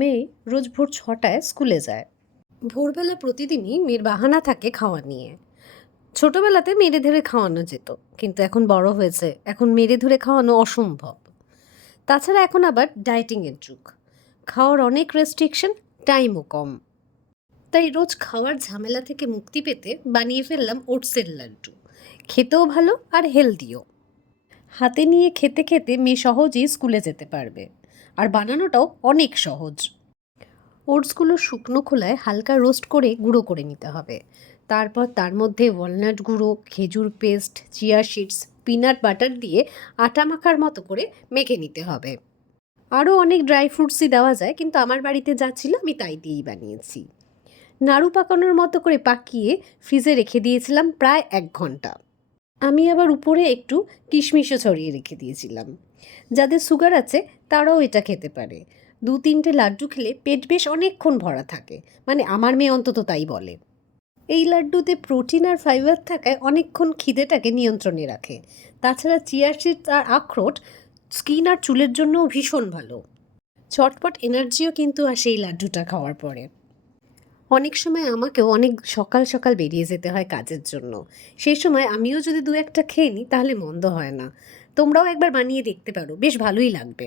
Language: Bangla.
মেয়ে রোজ ভোর ৬টায় স্কুলে যায়। ভোরবেলা প্রতিদিনই মেয়ের বাহানা থাকে খাওয়া নিয়ে। ছোটবেলাতে মেরে ধরে খাওয়ানো যেত, কিন্তু এখন বড় হয়েছে, এখন মেরে ধরে খাওয়ানো অসম্ভব। তাছাড়া এখন আবার ডায়েটিংয়ের যুগ, খাওয়ার অনেক রেস্ট্রিকশন, টাইমও কম। তাই রোজ খাওয়ার ঝামেলা থেকে মুক্তি পেতে বানিয়ে ফেললাম ওটসের লাড্ডু। খেতেও ভালো আর হেলদিও। হাতে নিয়ে খেতে খেতে মেয়ে সহজেই স্কুলে যেতে পারবে, আর বানানোটাও অনেক সহজ। ওটসগুলো শুকনো খোলায় হালকা রোস্ট করে গুঁড়ো করে নিতে হবে। তারপর তার মধ্যে ওয়ালনাট গুঁড়ো, খেজুর paste, chia seeds, peanut butter দিয়ে আটা মাখার মতো করে মেখে নিতে হবে। আরও অনেক ড্রাই ফ্রুটসই দেওয়া যায়, কিন্তু আমার বাড়িতে যা ছিল আমি তাই দিয়েই বানিয়েছি। নাড়ু পাকানোর মতো করে পাকিয়ে ফ্রিজে রেখে দিয়েছিলাম প্রায় ১ ঘন্টা। আমি আবার উপরে একটু কিশমিশও ছড়িয়ে রেখে দিয়েছিলাম। যাদের সুগার আছে তারাও এটা খেতে পারে। ২-৩টে লাড্ডু খেলে পেট বেশ অনেকক্ষণ ভরা থাকে, মানে আমার মেয়ে অন্তত তাই বলে। এই লাড্ডুতে প্রোটিন আর ফাইবার থাকায় অনেকক্ষণ খিদেটাকে নিয়ন্ত্রণে রাখে। তাছাড়া চিয়া সিডস আর আখরোট স্কিন আর চুলের জন্যও ভীষণ ভালো। চটপট এনার্জিও কিন্তু আসে এই লাড্ডুটা খাওয়ার পরে। অনেক সময় আমাকেও অনেক সকাল সকাল বেরিয়ে যেতে হয় কাজের জন্য। সেই সময় আমিও যদি ২-১টা খেয়ে নিই তাহলে মন্দ হয় না। তোমরাও একবার বানিয়ে দেখতে পারো, বেশ ভালোই লাগবে।